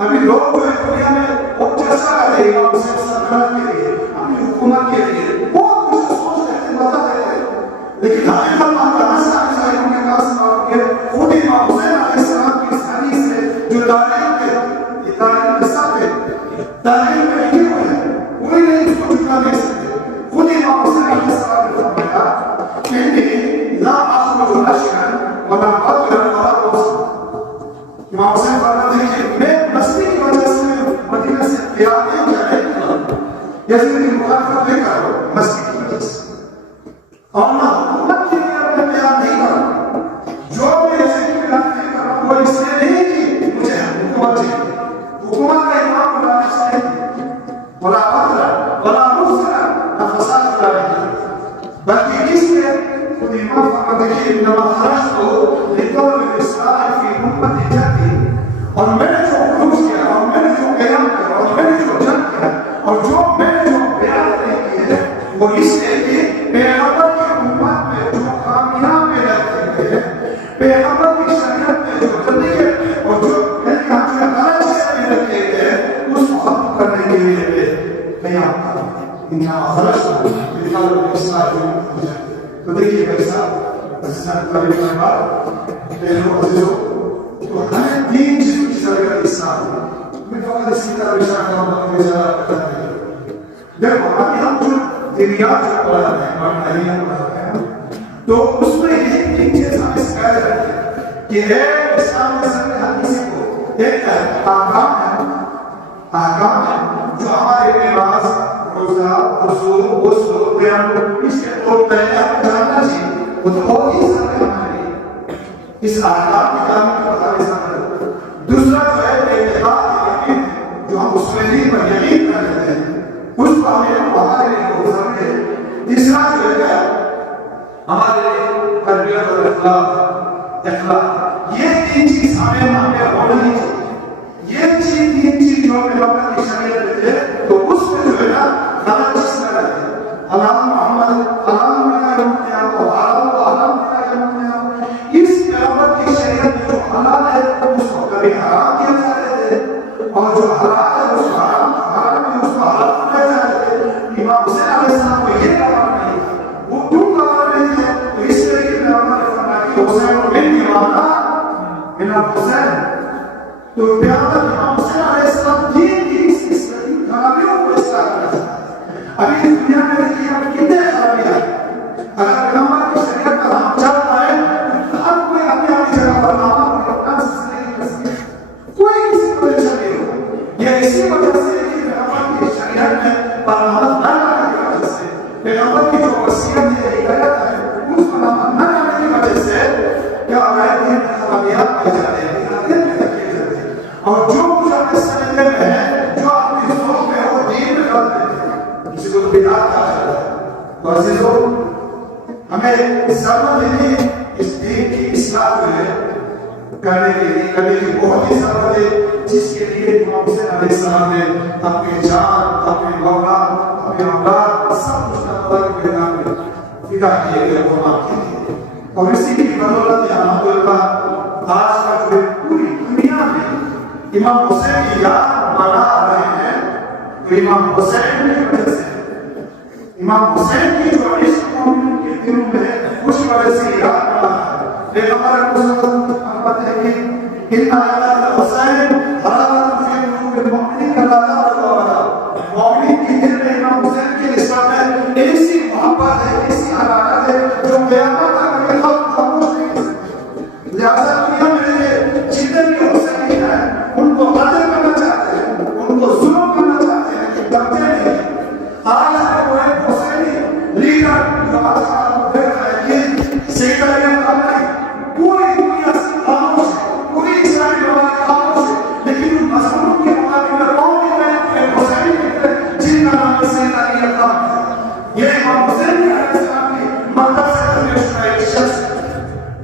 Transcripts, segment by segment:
अभी लोग दुनिया में बहुत चर्चा कर रहे हैं सरकार के लिए, अपनी हुकूमत के लिए बहुत कुछ सोच रहे थे, बता रहे थे, लेकिन हकीकत में कहां से आए सारे उनके पास के खुद इमाम हुसैन अलैहिस्सलाम की हदीस से जो तारीख के हिस्सा थे, तारीख में लिखे हुए हैं, कोई नहीं इसको झुका नहीं सकते। खुद इमाम हुसैन अलैहिस्सलाम ने फरमाया कि ला अखरुजु अशरन वला बदरन वला रुsul। इमाम हुसैन फरमाते हैं कि मैं मस्ती की वजह से मदीना से तैयार नहीं जाने जैसे कि मुखालफत नहीं करो मस्ती की वजह से, और ना हुकूमत के लिए मैं तैयार नहीं करूँ, जो मैं ऐसे की तैयार नहीं कर रहा हूँ वो इसलिए नहीं कि मुझे हुकूमत चाहिए, हुकूमत का इमाम बनाना चाहिए, वला बदरन वला रुsul ना फसाद कराने, बल्कि इसलिए खुद इमाम फरमाते हैं कि इन्नमा खरजतु लितलबिल इस्लाह फी उम्मती जाती, और मैंने जो खुरूज किया और मैंने जो क़याम किया और मैंने जो जंग किया और जो मैंने जो बयान की है वो इसलिए कि पैगंबर की उम्मत में जो खामियां पैदा की गई है, पैगंबर की शरीयत में जो जल्दी है और जो गलत चीजें रखे गए हैं उसको खत्म करने के लिए बयान करा। इन्ना खरजतु लितलबिल इस्लाह फी उम्मती जाती। तो देखिए भाई साहब, तो हमें तीन चीजों की जरूरत इस्लाम है। मैं कहूँगा इसकी तरह विचार करूँगा मैं ज़रा पता नहीं। देखो अभी हम जो दिनियात जो पढ़ा रहे हैं, पढ़ाइयाँ पढ़ा रहे हैं, तो उसमें ये तीन चीज़ हमें सिखाया जाता है कि इस्लाम में सब हर किसी को एक आकाम है जो हमारे नमाज, रोज़ा, वज़ू, गुस्ल, क़याम इसके तौर तरीक़े हमें जानना चाहिए। वो तो बहुत ही सारे हमारे इस आकाम के काम की पता नहीं समझ। दूसरा जो है एतिक़ाद यकीन, जो हम उसमें दिन पर यकीन कर लेते हैं, उसको हमें हमारे लिए बहुत ज़रूरी है। तीसरा जो है हमारे लिए तरबियत और इख़लाक़, ये तीन चीज़ हमें होनी चाहिए। ये तीन चीज़ जो हमें अपनी शरीयत में है, तो उसमें जो है ना गलत चीज़ न रहे। अल्लाह मोहम्मद अल्लाह मिला यमुनिया को अल्लाह मिला यमुनिया, इस पैगंबर की शरीयत में जो हलाल है उसको कभी हराम किया जाते थे, और जो हलाल है उसको हराम है उसको हलाल किया जाते थे। इमाम हुसैन अलैहिस्सलाम को ये कमाल नहीं था, वो क्यों कमाल नहीं है? तो इसलिए कि पैगंबर ने फरमाया कि हुसैन बिन इमाना बिन हुसैन, तो पैगंबर इमाम हुसैन अलैहिस्सलाम दीन की इस खराबियों को इस्लाह करना चाहते हैं। अभी दुनिया में देखिए अब कितने खराबियां हैं। अगर पैगंबर की शरीयत पर हम चल पाए तो हर कोई अपनी अपनी जगह पर नाम कोई किसी को टेंशन नहीं होगा। ये इसी वजह से कि पैगंबर की शरीयत में पाबंद न करने की वजह से, पैगंबर की जो वसीयत है हिदायत है उसको पाबंद न करने की वजह से क्या आयतें खराबियां पाई जाती हैं, दिक्कतें पैदा की जाती हैं, और जो कुछ अपने समझने में है, जो अपनी सोच में है वो दीन में कर देते हैं, किसी को बिदात कहा जाता है। तो अज़ीज़ों, हमें ज़रूरत है इस दीन की इस्लाह जो है करने की बहुत ही ज़रूरत है, जिसके लिए इमाम हुसैन अलैहिस्सलाम ने अपनी जान, अपनी औलाद, अपने औलाद सब कुछ अल्लाह के मैदान में फिदा किए थे, कुर्बान किए थे। और इसी की बदौलत अल्हम्दुलिल्लाह आज का जो पूरी दुनिया में इमाम हुसैन की याद मना रहे हैं, तो इमाम हुसैन की वजह से, इमाम हुसैन की जो इश्क मोमिन के दिलों में है उस वजह से याद मना है। पैगंबर फरमाते हैं कि इन्ना हुसैन हरारत फी क़ुलूबिल मुमिनीन ला तअला, मोमिन के दिल में इमाम हुसैन की निस्बत में ऐसी मोहब्बत है, ऐसी हरारत है जो क़यामत तक कभी खामोश नहीं हो सकती। लिहाजा दुनिया में जितने भी हुसैनी हैं उनको कत्ल करना चाहते हैं, उनको जुल्म करना चाहते हैं, कि डरते नहीं। आज वो एक हुसैनी लीडर जो आज का देख रहे हैं कि सेक्टरियन पूरी दुनिया से खामोश है, पूरी इस्लामी जमात खामोश है, लेकिन उन मजलूम के मुकाबले में कौन निकले? एक हुसैनी निकले जिनका नाम सेक्टरियन था। ये इमाम हुसैन अलैहिस्सलाम की मदद से हमेशा एक शख्स,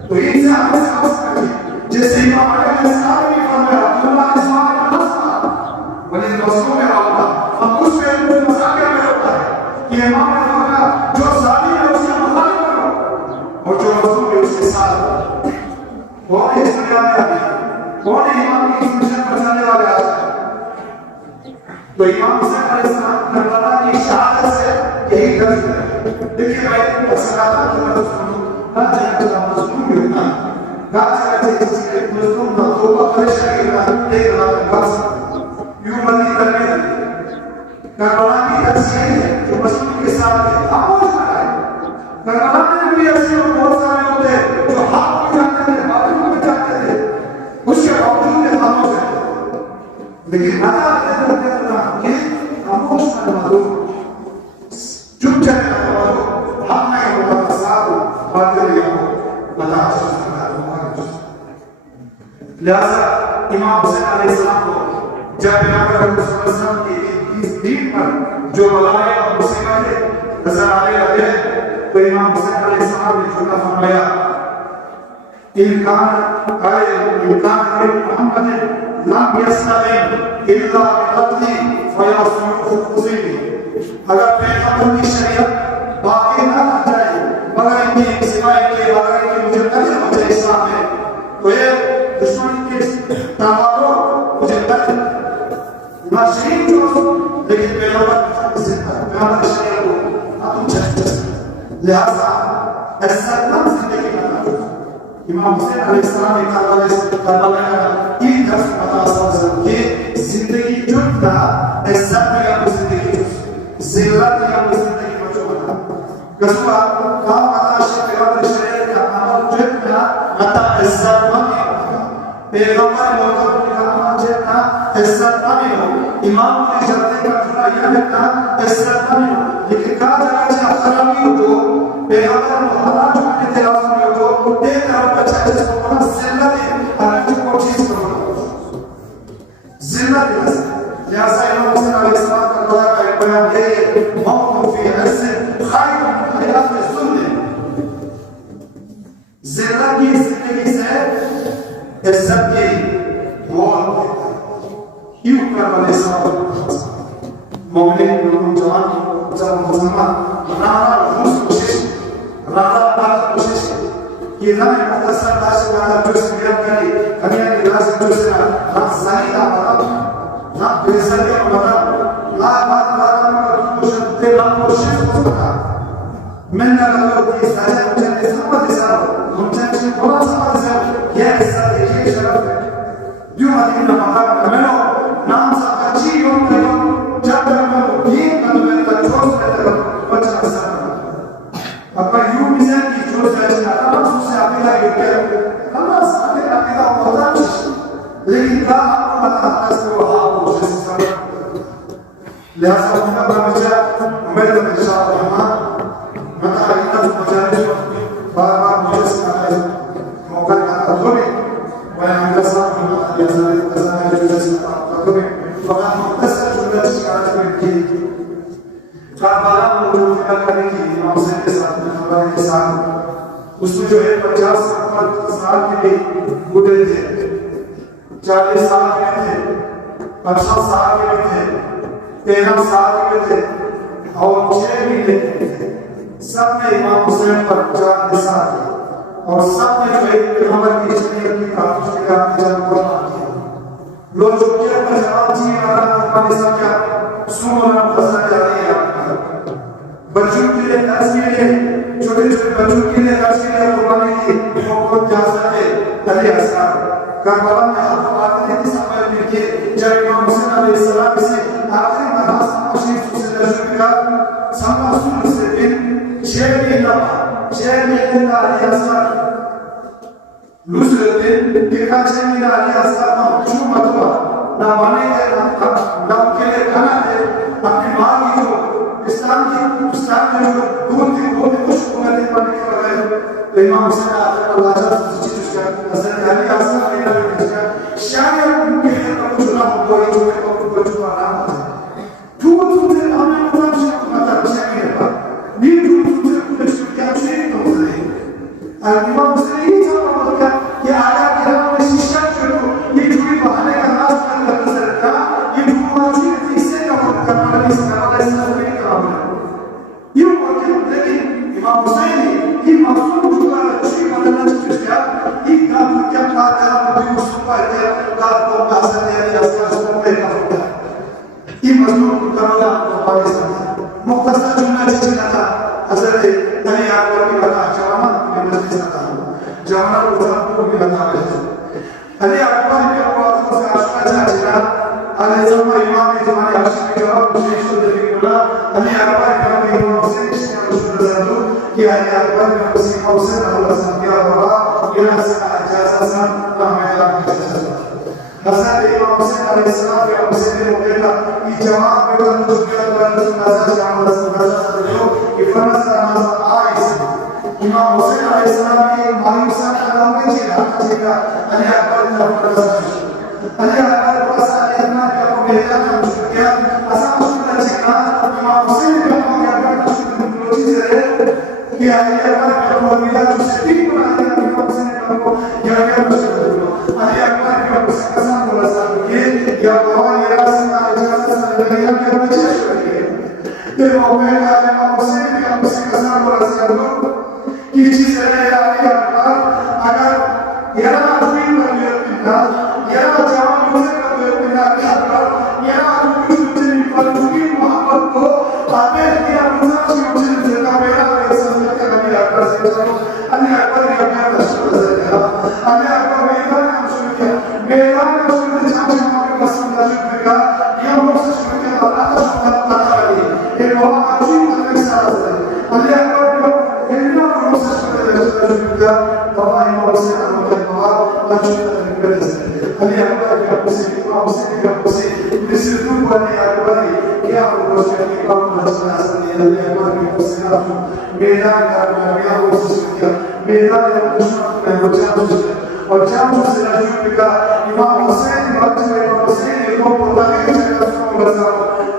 तो इनसे हमें समझ चाहिए जैसे इमाम अलैहिस्सलाम ने फरमाया अल्लाह इस्लाम का नस्ल वली रसूल में अल्लाह, हम कुछ में मसाके में होता है कि इमाम ने फरमाया जो जालिम है उसका मुखालिफ करो और जो मजलूम है उसके साथ। कौन इस दुनिया में आते हैं, कौन इमाम की फंक्शन बचाने वाले आते हैं। तो इमाम हुसैन अलैहिस्सलाम करबला की शहादत से यही दर्ज है। देखिए भाई असलात की बात सुनो, ना जाए तो मजलूम होता ना जाए तो किसी के मजलूम ना तौबा परेशानी ना एक रात बस यूं मनी करने करबला की तस्वीर है जो मजलूम के साथ है खामोश रहा है। करबला में भी ऐसे बहुत सारे लोग थे जो हाथ में जाते थे, बाजू में जाते थे, उसके बावजूद भी खामोश है। लेकिन आधा खामोश करवा दो, चुप चले करवा दो, हम नहीं होगा साथ बातें हो बता लिहाजा इमाम हुसैन अलैहिस्सलाम को जब नबी सल्लल्लाहु की इस दीन पर जो बलाएं और मुसीबतें नजर आने लगे तो इमाम हुसैन अलैहिस्सलाम ने जुमला फरमाया इनकान मोहम्मद लम यस्लम इल्ला बिक़त्ली फयसुलु खुज़ीनी। अगर पैगंबर की शरीयत बाकी न रह जाए मगर इनकी सिवाय के मगर इनकी मुझे कत्ल हो जाए इस्लाम में तो ये दुश्मन के तलवारों मुझे कत्ल ना शहीद हो लेकिन पैगंबर की शरीयत को तुम चल लिहाजा ऐसा कम जिंदगी का इमाम हुसैन अलैहिस्सलाम ने करबला की दर्स बता कि जिंदगी जो था ऐसा या जिंदगी जिल्लत या जिंदगी बचोना कसवा का बता पैगंबर शरीयत का अमल जो था मता इज्जत में पैगंबर लोगों का अमल जो था इज्जत में इमाम की इज्जत का जुड़ा यह था इज्जत में लेकिन का जगह से खराबी हो पैगंबर मुहर्रम के तिलावत में हो दे तरफ बच्चा जिसको बना जिल्लत है और जो चीज को जिल्लत है। लिहाजा इमाम हुसैन अलैहिस्सलाम का दुआ का एक बयान है मौत फी इज्जत खैर मिन हयात ज़ुल्म। जिल्लत की जिंदगी से इज्जत की मौत यूं करने से मोमिन जवान जब मुसलमान राना कोशिश कि ना मुख्तसर दाश वाला जो सियार करी कन्या की राज जो से ना सही का बता ना बेसर का बता ला बात बात में कुछ ते ना कोशिश बता मैंने लोगों की सजा मुझे समझ आ मुझे थोड़ा समझ आ ये ऐसा देखिए शरफ है जो मदीना मकाम मैंने नाम सा अच्छी हो गई जब तक ये कदम तक छोड़ देता बच्चा सा apa you bisa dijual dari sana susah apabila itu kalau sampai apabila orang लेकिन का आपको पता है कि वो आप उसे समझ लिहाजा हम बच्चा उम्मीद है इंशाअल्लाह मता इतना मजाज बार-बार मुझे सुनाया मौका आता तो भी मैं अंदर साथ ये सारे कसाने जो जैसे तो भी फकत मुख्तसर जुमला शिकायत में की करबला में जो फिक्र करने की इमाम हुसैन के साथ में के साथ उसमें जो है 50 साल के लिए गुजरे थे 40 साल के थे 50 साल के थे 13 साल के थे और 6 महीने के थे। सब में इमाम हुसैन पर 4 निशान थे और सब में जो एक पैगंबर की शरीयत की काफिश के काम में जब थे लोग जो के पर जवाब जी वाला पानी सब क्या सुमना फसा जा रही है बच्चों के लिए दर्श के लिए छोटे-छोटे बच्चों के लिए दर्श के लिए कुर्बानी की बहुत ज्यादा है अली असर करबला में हर आखिरी के समय में के जब इमाम हुसैन अलैहिस्सलाम से आखिरी मरास मशीद से दर्शन का समासूल से दिन 6 महीने का अली असर लुसरत के का 6 महीने अली असर ना क्यों मतवा ना माने ना के लिए खाना दे अपनी मां की जो इस्लाम में जो दूर थी वो भी कुछ उम्मीदें पड़ने के बगैर तो इमाम हुसैन अल्लाह ताला से उसका हज़रत अली असर ने कहा शायद उनके लिए कुछ ना हो कोई जो को छुपा ना हो तू तुझे हमें मतलब से मतलब चाहिए था नी तू तुझे कुछ क्या चाहिए तो नहीं इमाम हुसैन ये जवाब दिया कि आया कि हमने शिक्षा को ये झूठी बहाने का नाश करने का ये झूठी इससे का करना इसका लेकिन इमाम हुसैन ही मासूम जुआ अच्छी बदलना चाहिए मजदूर करोगा तो पाकिस्तान मुख्तसर जुमला जिसने था हजरत अली अकबर की बता जवाना के मजलिस था जवाना को भी बता रहे अली अकबर के आवाज से आशना चाहता अली जमा इमाम जमाने आशिक के जवाब शेख दली बोला अली अकबर का इमाम हुसैन ने शुरू कि अली अकबर ने उसी हुसैन अल्लाह संज्ञा हुआ यह सना इजाजत सन रहमतुल्लाह हज़रत इमाम हुसैन अलैहिस्सलाम के हुसैन ने बोला कि जवाब में बंदूक के अंदर नजर जामल जो कि फरज नमाज आइस इमाम हुसैन अलैहिस्सलाम की मायूसा खड़ा में चला अली अकबर ने फरज अली अकबर को सारे इतना का बेटा का मुश्किल असा मुश्किल चला इमाम हुसैन का अकबर मुश्किल से कि अली अकबर को मिला तो सिद्दीक बना दिया इमाम हुसैन को क्या मुश्किल अली अकबर को कसम बोला साहब कि या भगवान ये रास्ता इजाजत से दुनिया के बच्चे छोड़िए ये मौके का इमाम हुसैन का मुझसे कसम बोला साहब कि जिस अली अकबर अगर यार आदमी पर ना यार जवान मुझे कर बिना अकबर यार आदमी मुझे पर की मोहब्बत को आते किया मुझे मुझे से का मेरा समझ के अली अकबर से अली अकबर ने अपना रसूल से कहा अली अकबर मैदान में शुरू किया मैदान में शुरू से चाचा हमारे कसम शुरू किया ये मुझसे शुरू किया अल्लाह का शुक्र अदा करिए ये बहुत अच्छी तरह से अली अकबर को इतना मुझसे शुरू किया बाबा इमाम हुसैन रहमतुल्लाह अच्छी तरह से अली अकबर का हुसैन इमाम हुसैन का हुसैन दिसतू वाले अकबर क्या हो शरीफ का मसला अली अकबर के हुसैन मैदान का गया मुझसे किया मैदान में दुश्मन में बचा और जब मुझसे रजू का इमाम हुसैन वक्त में इमाम हुसैन को पुराने जगह को बताओ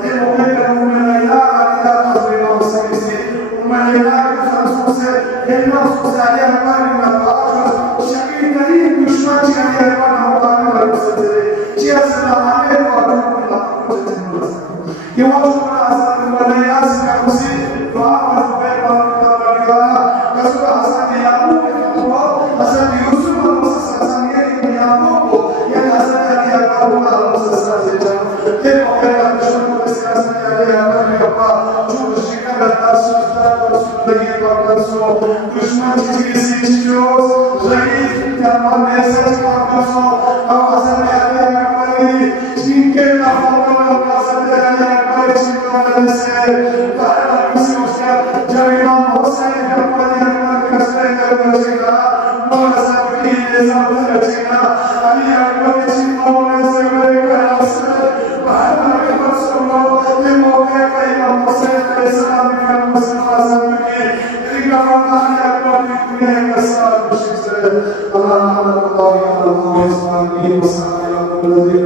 ये मौके पर उन्होंने इलाहा अली इमाम हुसैन से उन्होंने इलाहा के फरसों से इल्मा से अली अकबर ने बताया शकील करीम दुश्मन जी अली अकबर ने मुकाबले कर सकते जिया सलामे को अल्लाह को जन्नत ये वो शुक्र आसान वाले यास का हुसैन दुआ पर बेबार का लगा कसम हसन याकूब को हसन यूसुफ को हसन याकूब को ये हसन अली अकबर को अल्लाह से ये मौके पर दुश्मन को सियासत अली अकबर ने अपना जो शिकार सुल्तान और सुल्तानी पर कसो दुश्मन की किसी जो रईस जमान ने सच का कसो और हसन अली अकबर जिनके नाम को हसन अली अकबर जिनका से कारण किसी उसका जब इमाम हुसैन अकबर कसरे कर बचेगा मौला साहब की निजाम बचेगा अली अकबर जिनको में से बड़े असर बाहर के परसों ये मौके पर इमाम हुसैन अलैहिस्सलाम का मुसलमान सब के इनका फरमान अकबर की दुनिया का साथ खुशी से अल्लाह अल्लाह या अल्लाह इस्माइल वसल्लम अलैहि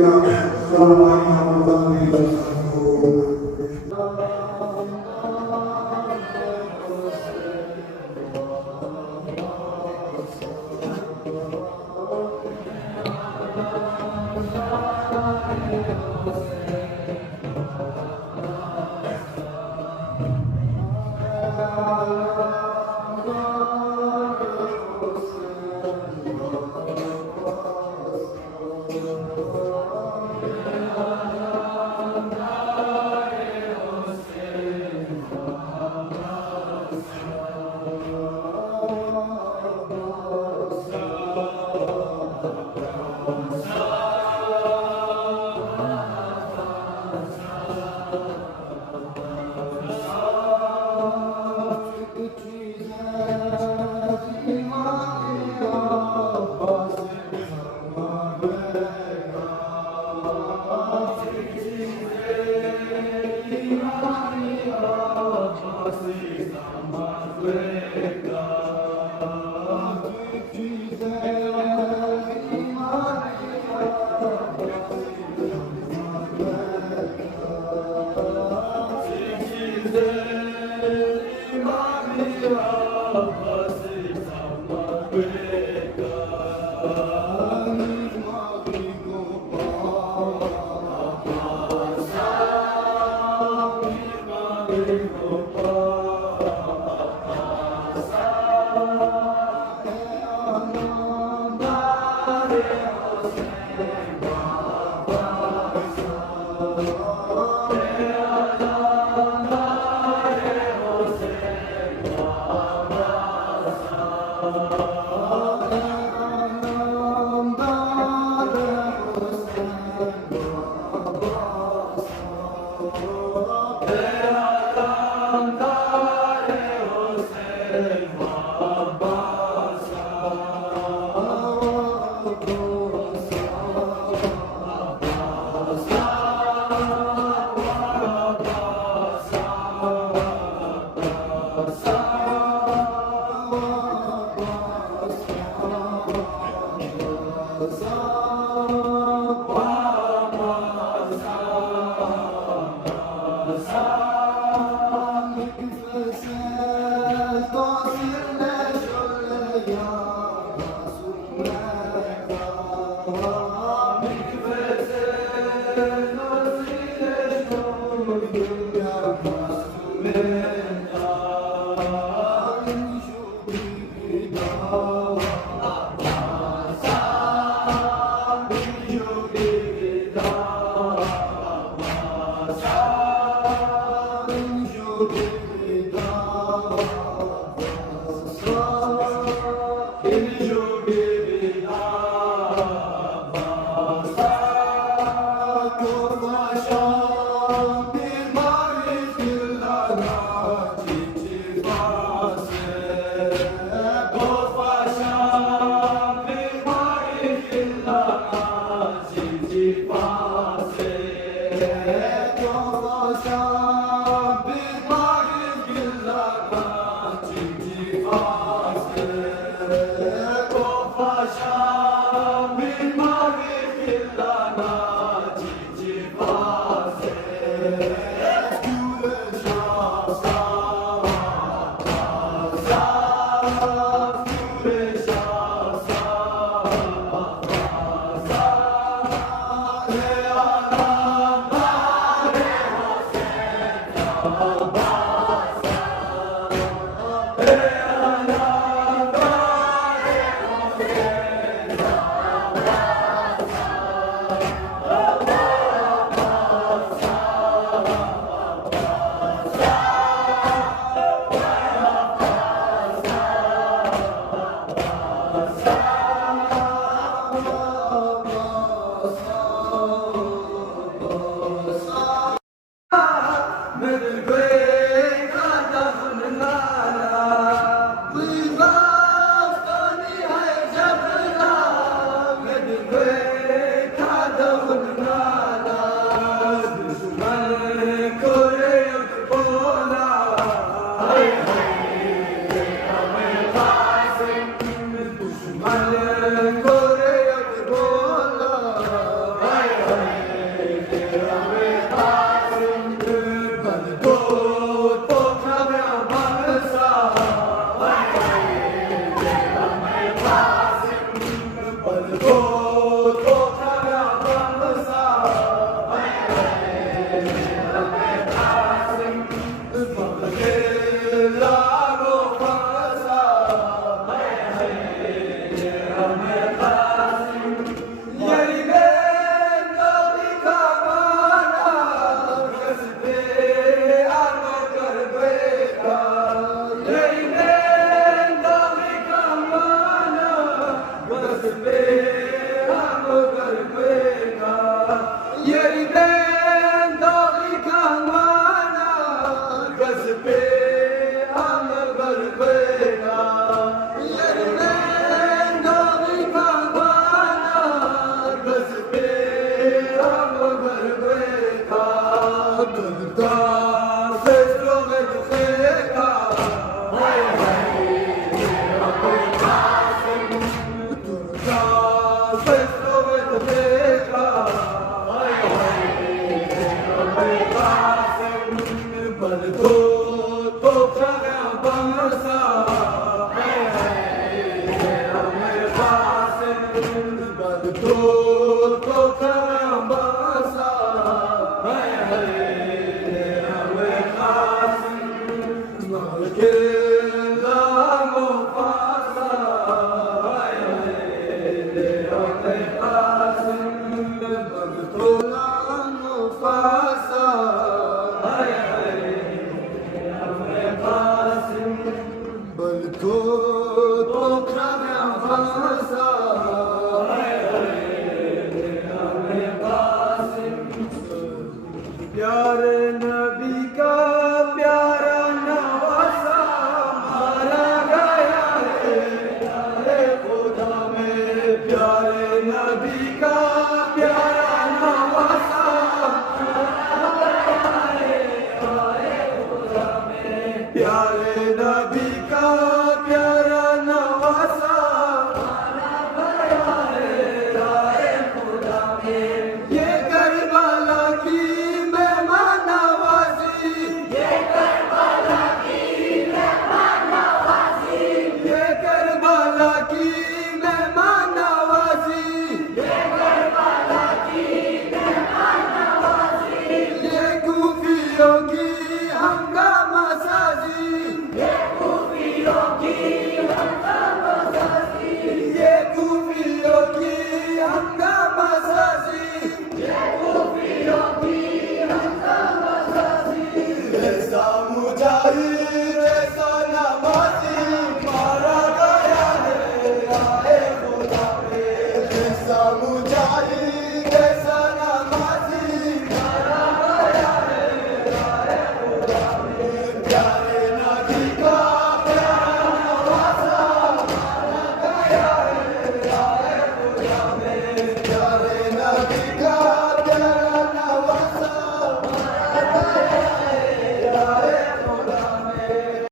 प्यारे